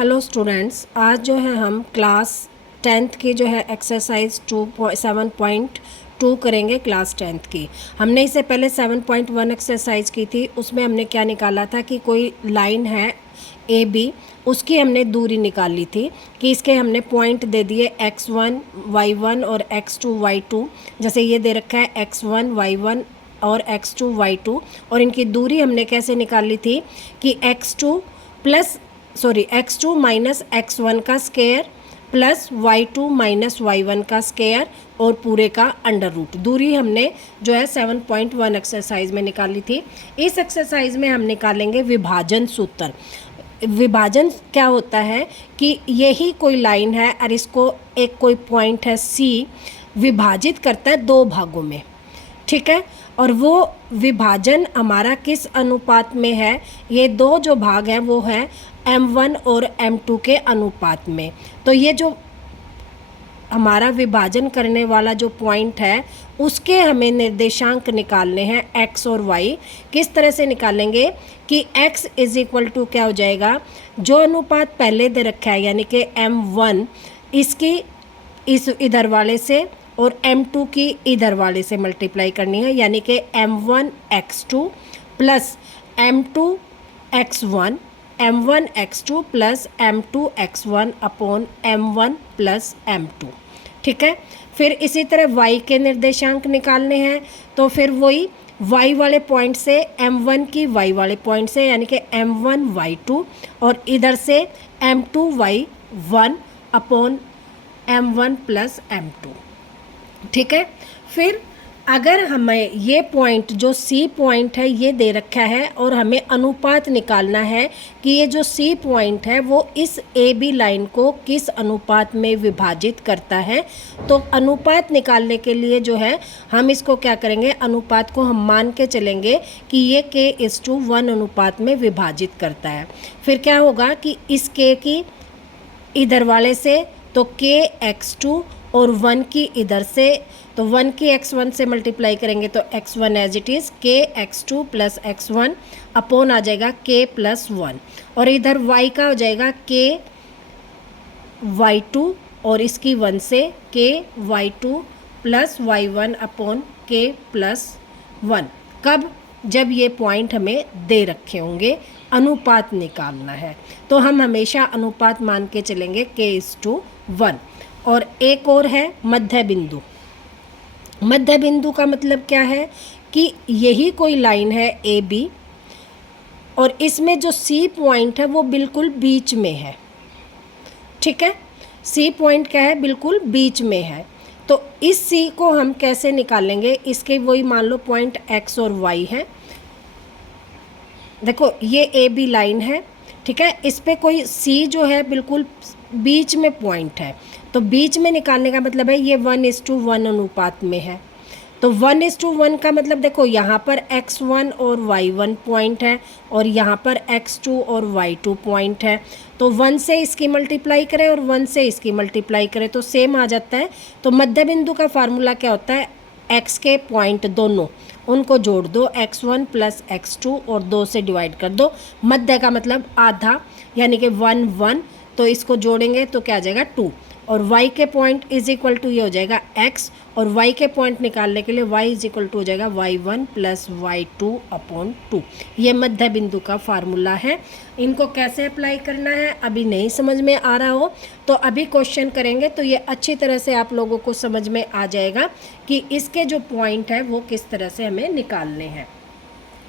Hello students, आज जो है हम क्लास 10th की जो है एक्सरसाइज 7.2 करेंगे। क्लास 10th की हमने इससे पहले 7.1 एक्सरसाइज की थी। उसमें हमने क्या निकाला था कि कोई लाइन है ए बी, उसकी हमने दूरी निकाली थी कि इसके हमने पॉइंट दे दिए x1 y1 और x2 y2। जैसे ये दे रखा है x1 y1 और x2 y2, और इनकी दूरी हमने कैसे निकाली थी कि x2 माइनस x1 का square plus y2 minus y1 का स्क्वायर और पूरे का अंडर रूट। दूरी हमने जो है 7.1 एक्सरसाइज में निकाली थी। इस एक्सरसाइज में हम निकालेंगे विभाजन सूत्र। विभाजन क्या होता है कि यही कोई लाइन है और इसको एक कोई पॉइंट है C विभाजित करता है दो भागों में, ठीक है। और वो विभाजन हमारा किस अनुपात में है? ये दो जो भाग हैं वो है M1 और M2 के अनुपात में। तो ये जो हमारा विभाजन करने वाला जो पॉइंट है उसके हमें निर्देशांक निकालने हैं x और y। किस तरह से निकालेंगे कि x इज इक्वल टू क्या हो जाएगा, जो अनुपात पहले दे रखा है यानी कि M1 इसकी इस इधर वाले से और M2 की इधर वाले से मल्टीप्लाई करनी है, यानी कि M1 x2 plus M2 x1 M1 x2 plus M2 x1 upon M1 plus M2, ठीक है। फिर इसी तरह y के निर्देशांक निकालने हैं, तो फिर वही y वाले पॉइंट से M1 की y वाले पॉइंट से यानी कि M1 y2 और इधर से M2 y1 upon M1 plus M2, ठीक है। फिर अगर हमें ये पॉइंट जो C पॉइंट है ये दे रखा है और हमें अनुपात निकालना है कि ये जो C पॉइंट है वो इस AB लाइन को किस अनुपात में विभाजित करता है। तो अनुपात निकालने के लिए जो है हम इसको क्या करेंगे, अनुपात को हम मान के चलेंगे कि ये K:1 अनुपात में विभाजित करता है। फिर क्या होगा कि इस K की इधर वाले से तो Kx2 और 1 की इधर से तो 1 की x1 से मल्टीप्लाई करेंगे तो x1 as it is Kx2 plus x1 upon आ जाएगा K प्लस 1, और इधर y का हो जाएगा Ky2 और इसकी 1 से Ky2 plus y1 upon K plus 1। कब? जब ये पॉइंट हमें दे रखे होंगे, अनुपात निकालना है तो हम हमेशा अनुपात मान के चलेंगे K:1। और एक और है मध्य बिंदु। मध्य बिंदु का मतलब क्या है कि यही कोई लाइन है ए बी और इसमें जो C पॉइंट है वो बिल्कुल बीच में है, ठीक है। C पॉइंट क्या है, बिल्कुल बीच में है। तो इस C को हम कैसे निकालेंगे, इसके वही मान लो पॉइंट x और y है। देखो ये ए बी लाइन है, ठीक है। इस पे कोई C जो है बिल्कुल बीच में पॉइंट है, तो बीच में निकालने का मतलब है ये 1:1 अनुपात में है। तो 1:1 का मतलब देखो यहाँ पर x1 और y1 पॉइंट है और यहाँ पर x2 और y2 पॉइंट है। तो 1 से इसकी मल्टीप्लाई करें और 1 से इसकी मल्टीप्लाई करें तो सेम आ जाता है। तो मध्य बिंदु का फार्मूला क्या होता है, x के पॉइंट दोनों उनको जोड़ दो, x1 प्लस x2 और 2 से डिवाइड कर दो। मध्य का मतलब आधा यानी कि 1 1, तो इसको जोड़ेंगे तो क्या आ जाएगा 2, और y के पॉइंट इज इक्वल टू ये हो जाएगा x, और y के पॉइंट निकालने के लिए y इज इक्वल टू हो जाएगा y1 प्लस y2 अपॉन 2। ये मध्य बिंदु का फार्मूला है। इनको कैसे अप्लाई करना है अभी नहीं समझ में आ रहा हो तो अभी क्वेश्चन करेंगे तो ये अच्छी तरह से आप लोगों को समझ में आ जाएगा कि इसके जो पॉइंट है वो किस तरह से हमें निकालने हैं,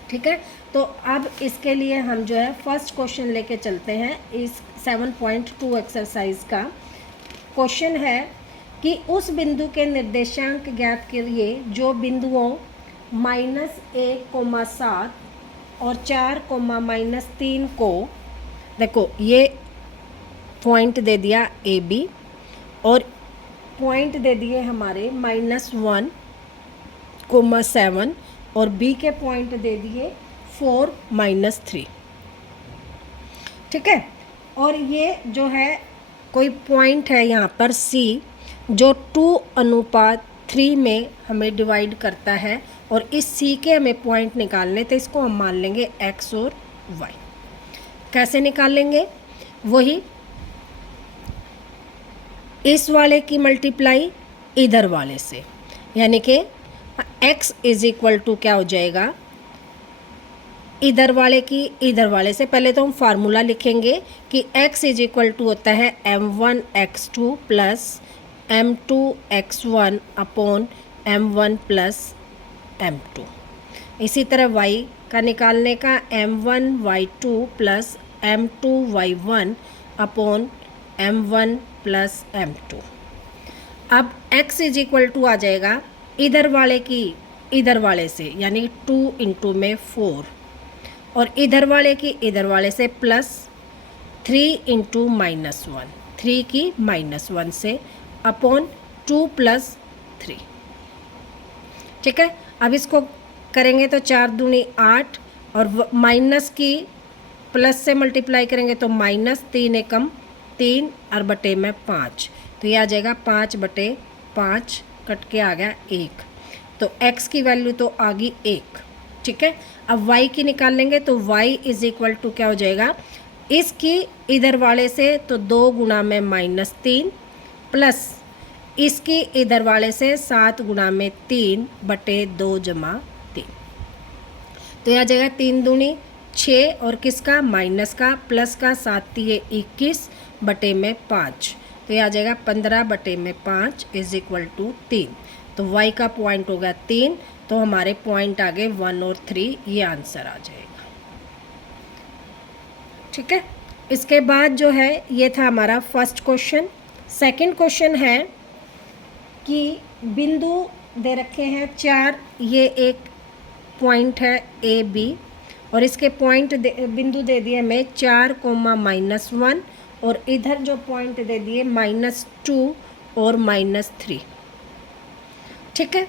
ठीक है। तो अब इसके लिए हम जो है फर्स्ट क्वेश्चन लेके चलते हैं। इस 7.2 एक्सरसाइज का क्वेश्चन है कि उस बिंदु के निर्देशांक ज्ञात करिए जो बिंदुओं -1,7 और 4,-3 को, देखो ये पॉइंट दे दिया ए बी और पॉइंट दे दिए हमारे -1,7 और बी के पॉइंट दे दिए 4-3, ठीक है। और ये जो है कोई पॉइंट है यहाँ पर C जो 2:3 में हमें डिवाइड करता है और इस C के हमें पॉइंट निकालने, तो इसको हम मान लेंगे x और y। कैसे निकालेंगे, वही इस वाले की मल्टीप्लाई इधर वाले से, यानी कि x इज इक्वल टू क्या हो जाएगा, इधर वाले की इधर वाले से। पहले तो हम फार्मूला लिखेंगे कि x इज इक्वल टू होता है m1x2 plus m2x1 upon m1 plus m2। इसी तरह y का निकालने का m1y2 plus m2y1 upon m1 plus m2। अब x इज इक्वल टू आ जाएगा इधर वाले की इधर वाले से, यानी 2 इंटू में 4, और इधर वाले की इधर वाले से प्लस 3 इंटू -1, 3 की -1 से अपॉन 2 प्लस 3। ठीक है, अब इसको करेंगे तो 4 दूनी 8, और माइनस की प्लस से मल्टीप्लाई करेंगे तो -3 एकम 3 और बटे में 5, तो ये आ जाएगा 5/5, कट के आ गया 1, तो x की वैल्यू तो आ गई 1। ठीक है, अब y की निकाल लेंगे तो y इज इक्वल टू क्या हो जाएगा, इसकी इधर वाले से तो 2 गुना में -3 प्लस इसकी इधर वाले से 7 गुना में 3 बटे 2 जमा 3, तो यह आ जाएगा 3 दूनी 6, और किसका, माइनस का, प्लस का 7 ये 21 बटे में 5, तो यह आ जाएगा 15/5 इज इक्वल टू 3। तो y का पॉइंट हो गया 3, तो हमारे पॉइंट आ गए 1 और 3, ये आंसर आ जाएगा। ठीक है, इसके बाद जो है ये था हमारा फर्स्ट क्वेश्चन। सेकंड क्वेश्चन है कि बिंदु दे रखे हैं 4, ये एक पॉइंट है ए बी, और इसके पॉइंट बिंदु दे दिए हमें 4, -1, और इधर जो पॉइंट दे दिए -2 और -3। ठीक है,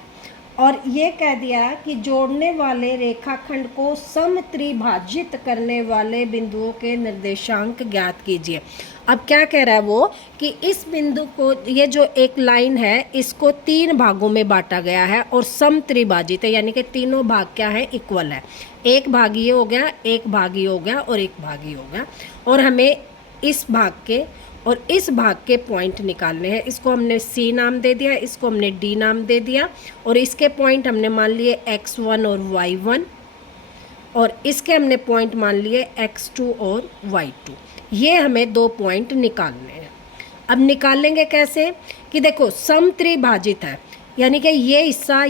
और ये कह दिया कि जोड़ने वाले रेखाखंड को समत्रिभाजित करने वाले बिंदुओं के निर्देशांक ज्ञात कीजिए। अब क्या कह रहा है वो कि इस बिंदु को, ये जो एक लाइन है, इसको 3 भागों में बांटा गया है और समत्रिभाजित है, यानी कि तीनों भाग क्या है, इक्वल है। एक भाग ये हो गया, एक भाग ये हो गया, और एक भाग ये हो गया, और हमें इस भाग के और इस भाग के पॉइंट निकालने हैं। इसको हमने C नाम दे दिया, इसको हमने D नाम दे दिया, और इसके पॉइंट हमने मान लिए x1 और y1, और इसके हमने पॉइंट मान लिए x2 और y2। ये हमें 2 पॉइंट निकालने हैं। अब निकालेंगे कैसे कि देखो समत्रिभाजित है, यानी कि ये हिस्सा और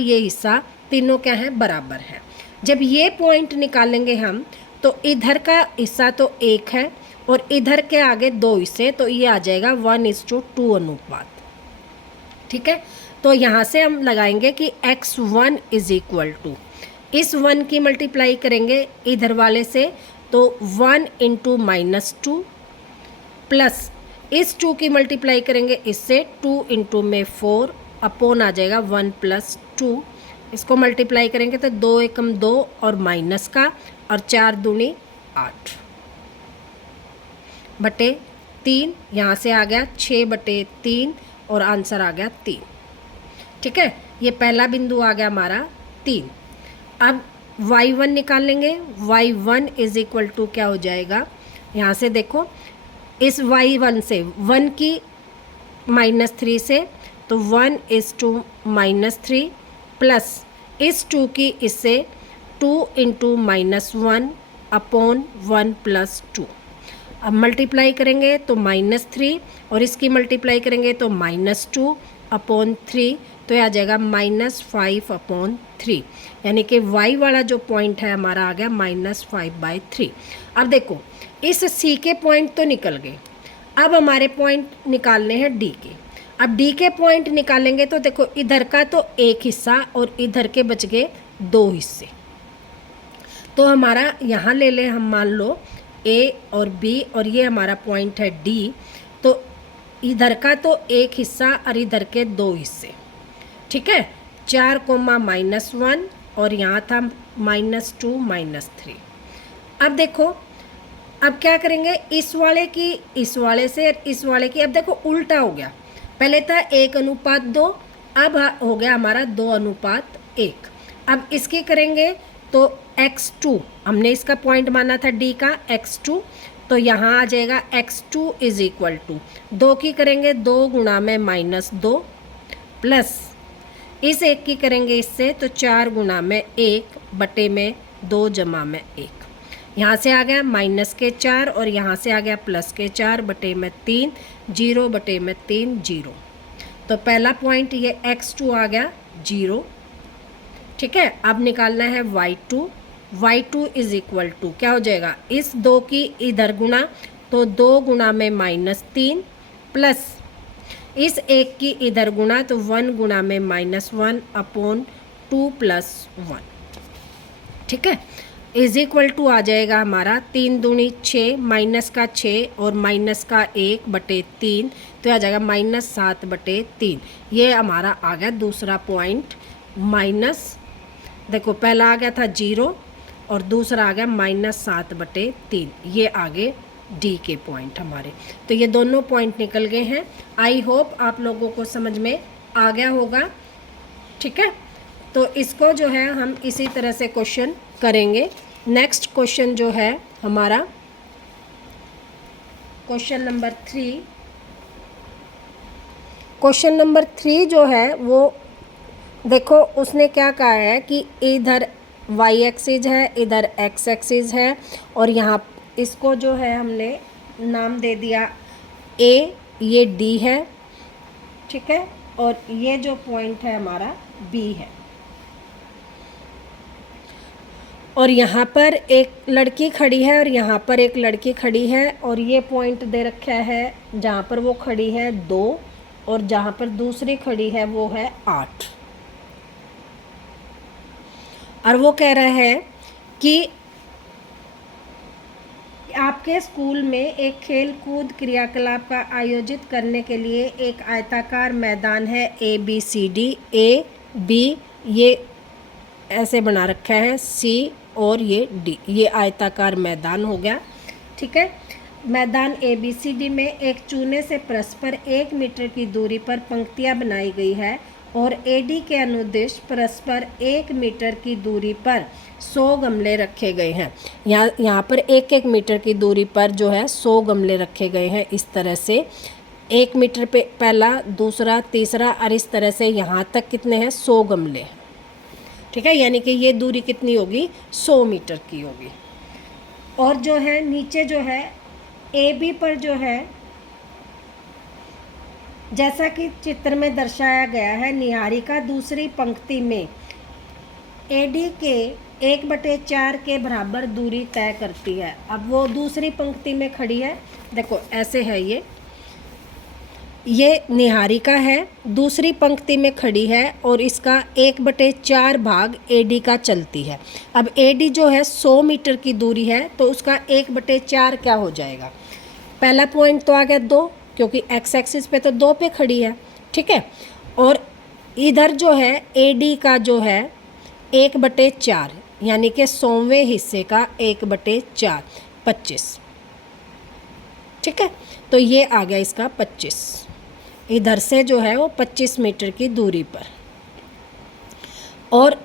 ये हिस्सा तीनों क्या है, बराबर है। जब ये पॉइंट निकालेंगे हम, तो इधर का हिस्सा तो 1 है और इधर के आगे 2 हिस्से, तो ये आ जाएगा 1:2 अनुपात। ठीक है, तो यहाँ से हम लगाएंगे कि x1 इज इक्वल टू, इस 1 की मल्टीप्लाई करेंगे इधर वाले से, तो 1 इंटू -2 प्लस इस 2 की मल्टीप्लाई करेंगे इससे, 2 इंटू में 4 अपॉन आ जाएगा 1 + 2। इसको मल्टीप्लाई करेंगे तो 2 एकम 2 और माइनस का, और 4 दूनी 8 बटे 3, यहाँ से आ गया 6/3, और आंसर आ गया 3। ठीक है, ये पहला बिंदु आ गया हमारा 3। अब y1 निकाल लेंगे। y1 इज इक्वल टू क्या हो जाएगा, यहाँ से देखो, इस y1 से 1 की -3 से, तो 1:- -3 प्लस इस 2 की इससे 2 इंटू -1 अपॉन 1 + 2। अब मल्टीप्लाई करेंगे तो -3, और इसकी मल्टीप्लाई करेंगे तो -2 अपॉन 3, तो यह आ जाएगा -5/3, यानी कि y वाला जो पॉइंट है हमारा आ गया -5/3। अब देखो इस C के पॉइंट तो निकल गए, अब हमारे पॉइंट निकालने हैं D के। अब D के पॉइंट निकालेंगे तो देखो इधर का तो एक हिस्सा और इधर के बच गए 2 हिस्से, तो हमारा यहाँ ले लें हम, मान लो A और B, और ये हमारा पॉइंट है D, तो इधर का तो एक हिस्सा और इधर के 2 हिस्से। ठीक है, 4, -1, और यहाँ था -2 -3। अब देखो, अब क्या करेंगे, इस वाले की इस वाले से और इस वाले की, अब देखो उल्टा हो गया, पहले था 1:2, अब हो गया हमारा 2:1। अब इसकी करेंगे तो x2, हमने इसका पॉइंट माना था D का x2, तो यहाँ आ जाएगा x2 इज इक्वल टू 2 की करेंगे 2 गुणा में -2 प्लस इस 1 की करेंगे इससे तो 4 गुणा में 1 बटे में 2 जमा में 1। यहाँ से आ गया -4 और यहाँ से आ गया +4 बटे में 3 0 बटे में 3 0। तो पहला पॉइंट ये x2 आ गया 0। ठीक है, अब निकालना है y2 इज इक्वल टू क्या हो जाएगा, इस 2 की इधर गुणा तो 2 गुणा में -3 प्लस इस 1 की इधर गुणा तो 1 गुणा में -1 अपॉन 2 + 1। ठीक है, इज इक्वल टू आ जाएगा हमारा 3 दूनी 6 माइनस का 6 और माइनस का 1 बटे 3 तो आ जाएगा -7 बटे 3। ये हमारा आ गया दूसरा पॉइंट माइनस, देखो पहला आ गया था 0 और दूसरा आ गया -7 बटे 3। ये आगे डी के पॉइंट हमारे। तो ये दोनों पॉइंट निकल गए हैं। आई होप आप लोगों को समझ में आ गया होगा। ठीक है, तो इसको जो है हम इसी तरह से क्वेश्चन करेंगे। नेक्स्ट क्वेश्चन जो है हमारा क्वेश्चन नंबर 3। क्वेश्चन नंबर 3 जो है वो देखो उसने क्या कहा है कि इधर y एक्सिस है, इधर x एक्सिस है और यहाँ इसको जो है हमने नाम दे दिया A, ये D है। ठीक है, और ये जो पॉइंट है हमारा B है। और यहाँ पर एक लड़की खड़ी है और यहाँ पर एक लड़की खड़ी है और ये पॉइंट दे रखा है जहाँ पर वो खड़ी है 2 और जहाँ पर दूसरी खड़ी है वो है 8। और वो कह रहा है कि आपके स्कूल में एक खेल कूद क्रियाकलाप का आयोजित करने के लिए एक आयताकार मैदान है ABCD। A B ये ऐसे बना रखा है, C और ये D, ये आयताकार मैदान हो गया। ठीक है, मैदान ABCD में एक चूने से परस्पर 1 मीटर की दूरी पर पंक्तियां बनाई गई है और AD के अनुदिश परस्पर 1 मीटर की दूरी पर 100 गमले रखे गए हैं। यहाँ पर 1-1 मीटर की दूरी पर जो है 100 गमले रखे गए हैं। इस तरह से 1 मीटर पे पहला, दूसरा, तीसरा और इस तरह से यहाँ तक कितने हैं 100 गमले। ठीक है, यानी कि ये दूरी कितनी होगी 100 मीटर की होगी। और जो है नीचे जो है AB पर जो है जैसा कि चित्र में दर्शाया गया है, निहारिका दूसरी पंक्ति में AD के 1/4 के बराबर दूरी तय करती है। अब वो दूसरी पंक्ति में खड़ी है, देखो ऐसे है ये निहारिका है, दूसरी पंक्ति में खड़ी है और इसका 1/4 भाग AD का चलती है। अब AD जो है 100 मीटर की दूरी है तो उसका 1/4 क्या हो जाएगा। पहला पॉइंट तो आ गया 2 क्योंकि x एक्सिस पे तो 2 पे खड़ी है। ठीक है, और इधर जो है AD का जो है 1/4 यानी कि 100वें हिस्से का 1/4 25। ठीक है, तो ये आ गया इसका 25। इधर से जो है वो 25 मीटर की दूरी पर। और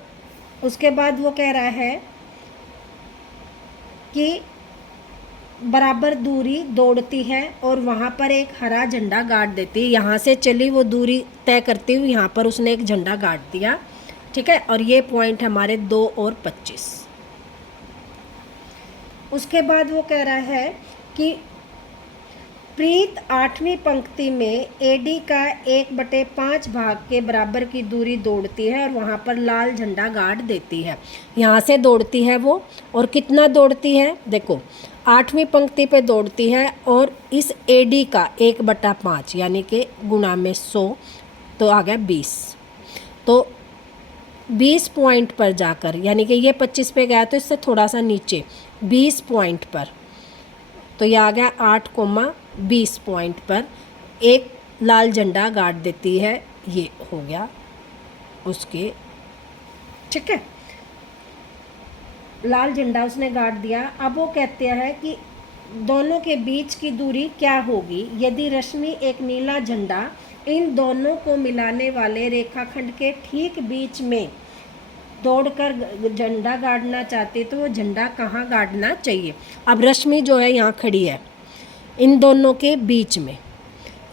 उसके बाद वो कह रहा है कि बराबर दूरी दौड़ती है और वहाँ पर एक हरा झंडा गाड़ देती है। यहाँ से चली वो दूरी तय करती हुई यहाँ पर उसने एक झंडा गाड़ दिया। ठीक है, और ये पॉइंट हमारे 2 और 25। उसके बाद वो कह रहा है कि प्रीत 8वीं पंक्ति में AD का 1/5 भाग के बराबर की दूरी दौड़ती है और वहाँ पर लाल झंडा गाड़ देती है। यहाँ से दौड़ती है वो, और कितना दौड़ती है देखो 8वीं पंक्ति पे दौड़ती है और इस AD का 1/5 यानी कि गुणा में 100 तो आ गया 20। तो 20 पॉइंट पर जाकर, यानी कि ये 25 पे गया तो इससे थोड़ा सा नीचे 20 पॉइंट पर, तो ये आ गया 8,20 पॉइंट पर एक लाल झंडा गाड़ देती है। ये हो गया उसके। ठीक है, लाल झंडा उसने गाड़ दिया। अब वो कहते हैं कि दोनों के बीच की दूरी क्या होगी यदि रश्मि एक नीला झंडा इन दोनों को मिलाने वाले रेखाखंड के ठीक बीच में दौड़कर झंडा गाड़ना चाहते तो वो झंडा कहाँ गाड़ना चाहिए। अब रश्मि जो है यहाँ खड़ी है इन दोनों के बीच में,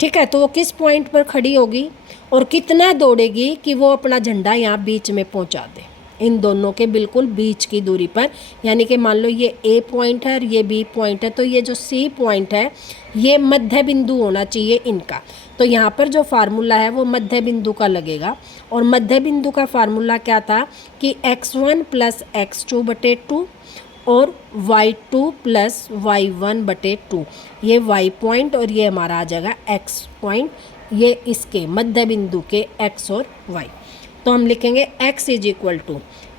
ठीक है, तो वो किस पॉइंट पर खड़ी होगी और कितना दौड़ेगी कि वो अपना झंडा यहाँ बीच में पहुँचा दे, इन दोनों के बिल्कुल बीच की दूरी पर। यानी कि मान लो ये ए पॉइंट है और ये बी पॉइंट है, तो ये जो सी पॉइंट है ये मध्य बिंदु होना चाहिए इनका। तो यहाँ पर जो फार्मूला है वो मध्य बिंदु का लगेगा, और मध्य बिंदु का फार्मूला क्या था कि x1 + x2 बटे 2 और y2 + y1 बटे 2, ये y पॉइंट और ये हमारा आ जाएगा x पॉइंट, ये इसके मध्य बिंदु के x और y। तो हम लिखेंगे x =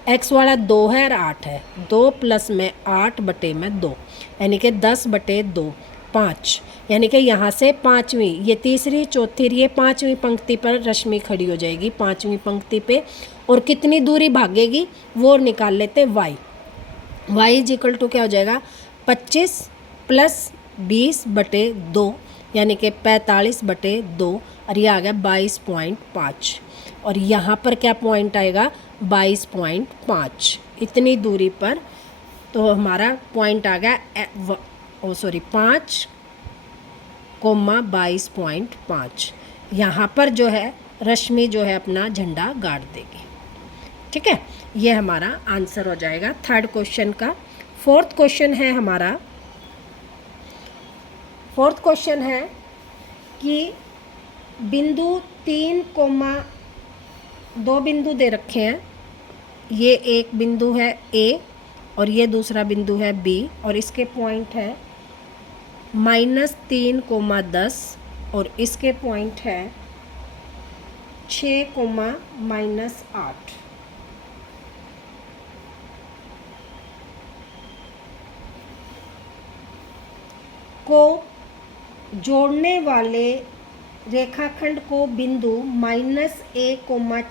x वाला 2 है और 8 है, 2 + में 8 बटे में 2, यानी कि 10 बटे 2 5, यानी कि यहाँ से पाँचवीं, ये तीसरी चौथी ये पाँचवीं पंक्ति पर रश्मि खड़ी हो जाएगी, पाँचवीं पंक्ति पे। और कितनी दूरी भागेगी वो निकाल लेते y। y = क्या हो जाएगा 25 + 20 बटे 2, यानी कि 45 बटे 2, और ये आ गया 22.5। और यहाँ पर क्या पॉइंट आएगा 22.5, इतनी दूरी पर। तो हमारा पॉइंट आ गया 5,22.5। यहाँ पर जो है रश्मि जो है अपना झंडा गाड़ देगी, ठीक है। ये हमारा आंसर हो जाएगा थर्ड क्वेश्चन का। फोर्थ क्वेश्चन है हमारा, फोर्थ क्वेश्चन है कि बिंदु 3, 2 बिंदु दे रखे हैं, ये एक बिंदु है A और ये दूसरा बिंदु है B, और इसके पॉइंट है -3, 10 और इसके पॉइंट है 6, -8। को जोड़ने वाले रेखाखंड को बिंदु -a,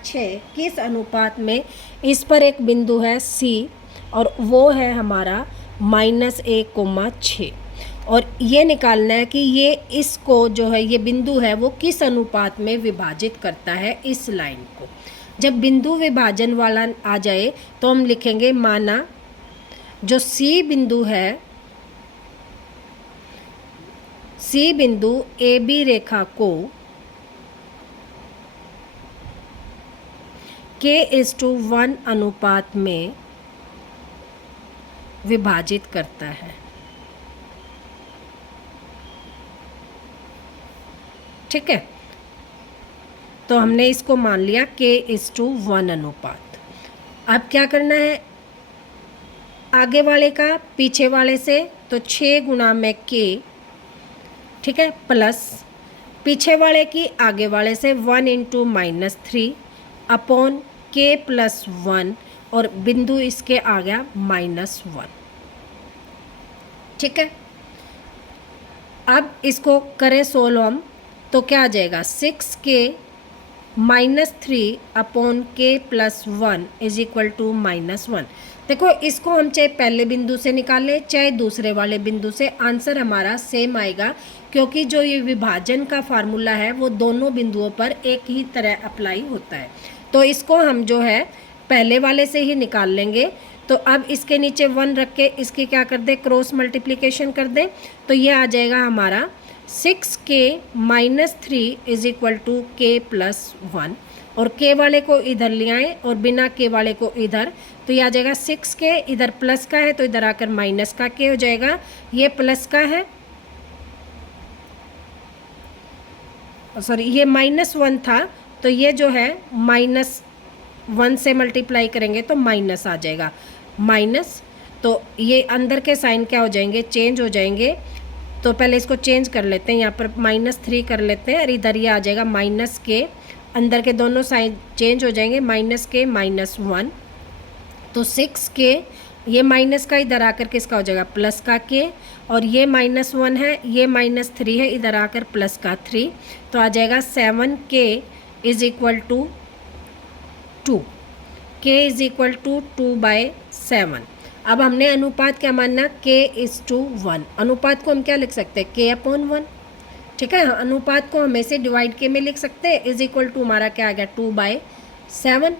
6 किस अनुपात में, इस पर एक बिंदु है C और वो है हमारा -a, 6, और ये निकालना है कि ये इसको जो है ये बिंदु है वो किस अनुपात में विभाजित करता है इस लाइन को। जब बिंदु विभाजन वाला आ जाए तो हम लिखेंगे माना जो C बिंदु है, C बिंदु AB रेखा को k:1 अनुपात में विभाजित करता है, ठीक है। तो हमने इसको मान लिया k:1 अनुपात। अब क्या करना है आगे वाले का पीछे वाले से, तो 6 गुणा में k, ठीक है, प्लस पीछे वाले की आगे वाले से 1 × -3 अपॉन k + 1, और बिंदु इसके आ गया -1, ठीक है। अब इसको करें सोल्व हम, तो क्या आ जाएगा 6k - 3 अपॉन k + 1 = -1। देखो इसको हम चाहे पहले बिंदु से निकालें चाहे दूसरे वाले बिंदु से, आंसर हमारा सेम आएगा, क्योंकि जो ये विभाजन का फार्मूला है वो दोनों बिंदुओं पर एक ही तरह अप्लाई होता है। तो इसको हम जो है पहले वाले से ही निकाल लेंगे। तो अब इसके नीचे 1 रख के इसकी क्या कर दें क्रॉस मल्टीप्लिकेशन कर दें, तो ये आ जाएगा हमारा 6k - 3 = k + 1, और k वाले को इधर ले आए और बिना k वाले को इधर, तो ये आ जाएगा 6k, इधर प्लस का है तो इधर आकर माइनस का k हो जाएगा, ये प्लस का है, सॉरी ये -1 था, तो ये जो है -1 से मल्टीप्लाई करेंगे तो माइनस आ जाएगा, माइनस। तो ये अंदर के साइन क्या हो जाएंगे चेंज हो जाएंगे, तो पहले इसको चेंज कर लेते हैं, यहाँ पर -3 कर लेते हैं और इधर ये आ जाएगा -k, अंदर के दोनों साइन चेंज हो जाएंगे, -k -1, तो 6k, ये माइनस का इधर आकर किसका हो जाएगा प्लस का k, और ये -1 है ये -3 है इधर आकर प्लस का 3, तो आ जाएगा 7k = 2, k = 2/7। अब हमने अनुपात क्या मानना k:1, अनुपात को हम क्या लिख सकते हैं k/1, ठीक है। अनुपात को हम ऐसे डिवाइड के में लिख सकते हैं, = हमारा क्या आ गया 2/7,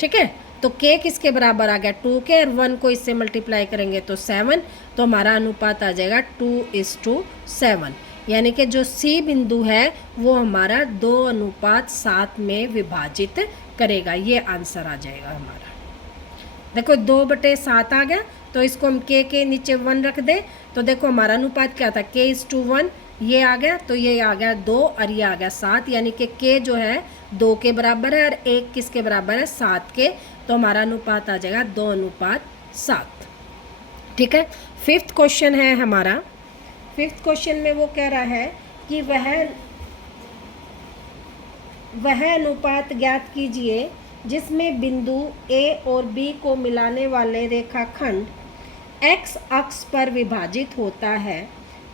ठीक है। तो k किसके बराबर आ गया 2k, और 1 को इससे मल्टीप्लाई करेंगे तो 7, तो हमारा अनुपात आ जाएगा 2:7। यानी कि जो C बिंदु है वो हमारा 2:7 में विभाजित करेगा। ये आंसर आ जाएगा हमारा। देखो 2/7 आ गया, तो इसको हम k के नीचे 1 रख दें, तो देखो हमारा अनुपात क्या था k:1, ये आ गया, तो ये आ गया 2 और ये आ गया 7, यानी कि k जो है 2 के बराबर है और 1 किसके बराबर है 7 के, तो हमारा अनुपात आ जाएगा 2:7। ठीक है। 5th क्वेश्चन है हमारा। 5th क्वेश्चन में वो कह रहा है कि वह अनुपात ज्ञात कीजिए जिसमें बिंदु A और B को मिलाने वाले रेखाखंड x अक्ष पर विभाजित होता है।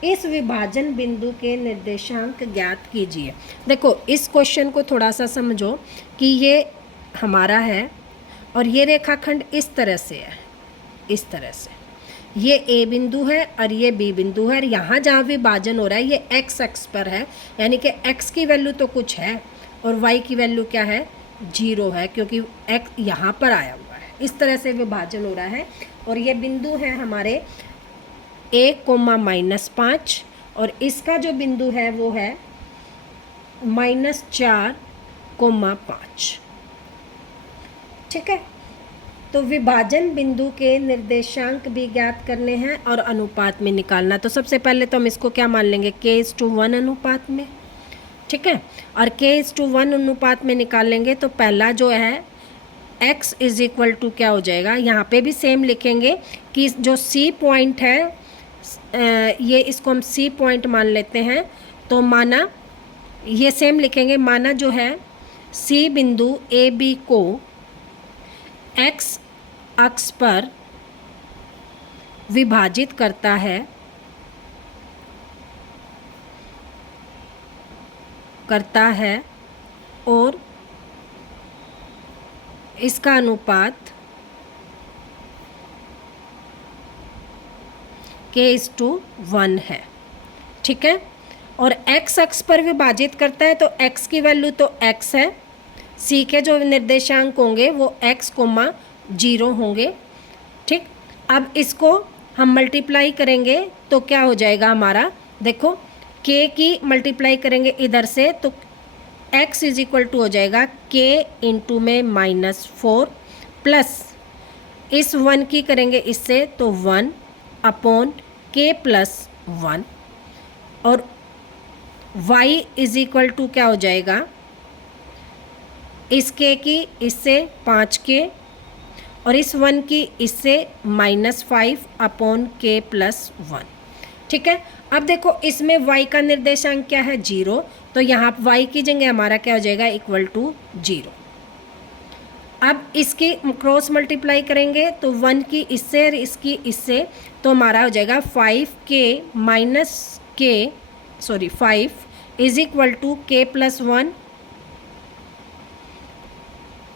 इस विभाजन बिंदु के निर्देशांक ज्ञात कीजिए। देखो इस क्वेश्चन को थोड़ा सा समझो कि ये हमारा है और ये रेखाखंड इस तरह से है, इस तरह से ये A बिंदु है और ये B बिंदु है, और यहाँ जहाँ विभाजन हो रहा है ये x अक्ष पर है, यानी कि x की वैल्यू तो कुछ है और y की वैल्यू क्या है 0 है, क्योंकि x यहाँ पर आया हुआ है। इस तरह से विभाजन हो रहा है और ये बिंदु है हमारे a,-5 और इसका जो बिंदु है वो है -4,5। ठीक है। तो विभाजन बिंदु के निर्देशांक भी ज्ञात करने हैं और अनुपात में निकालना। तो सबसे पहले तो हम इसको क्या मान लेंगे k:1 अनुपात में। ठीक है। और k:1 अनुपात में निकालेंगे तो पहला जो है x = क्या हो जाएगा, यहाँ पे भी सेम लिखेंगे कि जो C पॉइंट है, ये इसको हम C पॉइंट मान लेते हैं, तो माना ये सेम लिखेंगे, माना जो है C बिंदु AB को x अक्ष पर विभाजित करता है और इसका अनुपात k:1 है। ठीक है। और x अक्ष पर विभाजित करता है तो x की वैल्यू तो x है, c के जो निर्देशांक होंगे वो x, 0 होंगे। ठीक। अब इसको हम मल्टीप्लाई करेंगे तो क्या हो जाएगा हमारा, देखो k की मल्टीप्लाई करेंगे इधर से तो x = हो जाएगा k इंटू में -4 प्लस इस 1 की करेंगे इससे तो 1 अपॉन k+1 और y = क्या हो जाएगा, इस k की इससे 5k और इस 1 की इससे -5 अपॉन k+1। ठीक है। अब देखो इसमें y का निर्देशांक क्या है 0, तो यहाँ y की जगह हमारा क्या हो जाएगा =0। अब इसकी क्रॉस मल्टीप्लाई करेंगे तो 1 की इससे और इसकी इससे, तो हमारा हो जाएगा 5 k+1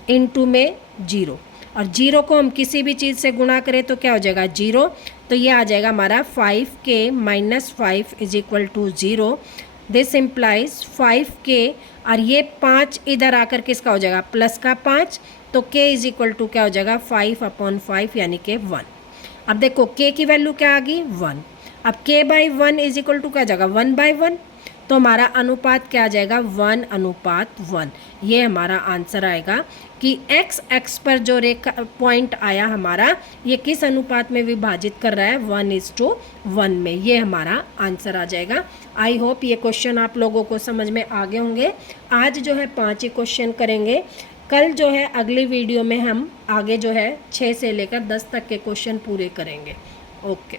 इंटू में 0, और 0 को हम किसी भी चीज़ से गुणा करें तो क्या हो जाएगा 0, तो ये आ जाएगा हमारा 5k - 5 = 0। दिस इम्प्लाइज 5k और ये 5 इधर आकर किसका हो जाएगा प्लस का 5, तो k = क्या हो जाएगा 5/5 यानी कि 1। अब देखो k की वैल्यू क्या आ गई 1। अब k/1 = क्या जाएगा 1/1, तो हमारा अनुपात क्या आ जाएगा 1:1। ये हमारा आंसर आएगा कि x अक्ष पर जो रेखा पॉइंट आया हमारा ये किस अनुपात में विभाजित कर रहा है 1:1 में। ये हमारा आंसर आ जाएगा। आई होप ये क्वेश्चन आप लोगों को समझ में आ गए होंगे। आज जो है 5 ही क्वेश्चन करेंगे। कल जो है अगली वीडियो में हम आगे जो है 6 से लेकर 10 तक के क्वेश्चन पूरे करेंगे। ओके।